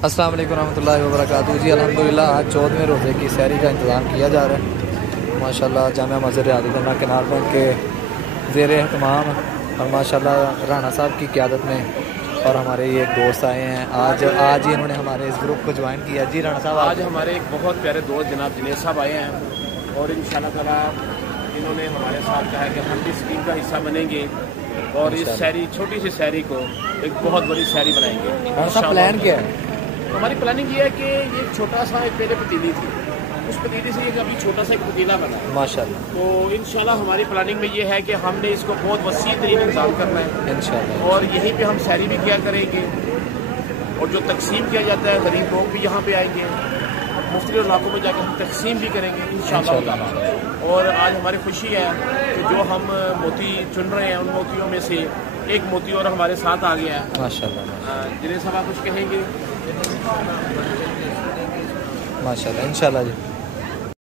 अस्सलाम वालेकुम रहमतुल्लाहि व बरकातहू। जी अल्हम्दुलिल्लाह आज 14वें रोज़े की सहरी का इंतज़ाम किया जा रहा है। माशाल्लाह जामिया मस्जिद रियादतुल्लाह किनार पॉइंट के ज़ेर एहतमाम और माशाल्लाह राना साहब की क़यादत में और हमारे ये एक दोस्त आए हैं। आज ही इन्होंने हमारे इस ग्रुप को ज्वाइन किया। जी राना साहब, आज हमारे एक बहुत प्यारे दोस्त जनाब जुनैद साहब आए हैं और इंशाल्लाह ताला इन्होंने हमारे साथ कहा है कि हम भी इस टीम का हिस्सा बनेंगे और इस शहरी छोटी सी शहरी को एक बहुत बड़ी शहरी बनाएंगे। राना साहब प्लान क्या है? हमारी प्लानिंग ये है कि ये छोटा सा एक पहले पतीली थी, उस पतीली से अभी छोटा सा एक पतीला बना है माशाल्लाह। तो इंशाल्लाह हमारी प्लानिंग में ये है कि हमने इसको बहुत वसी तरीन इंतजाम करना है इंशाल्लाह, और यहीं पे हम शहरी भी किया करेंगे और जो तकसीम किया जाता है गरीब लोग भी यहाँ पे आएंगे, मुख्तलिफ इलाकों में जाकर हम तकसीम भी करेंगे इंशाल्लाह। और आज हमारी खुशी है कि जो हम मोती चुन रहे हैं उन मोतियों में से एक मोती और हमारे साथ आ गया है माशाल्लाह। जुनैद साहब आप कुछ कहेंगे? माशाल्लाह इंशाल्लाह जी।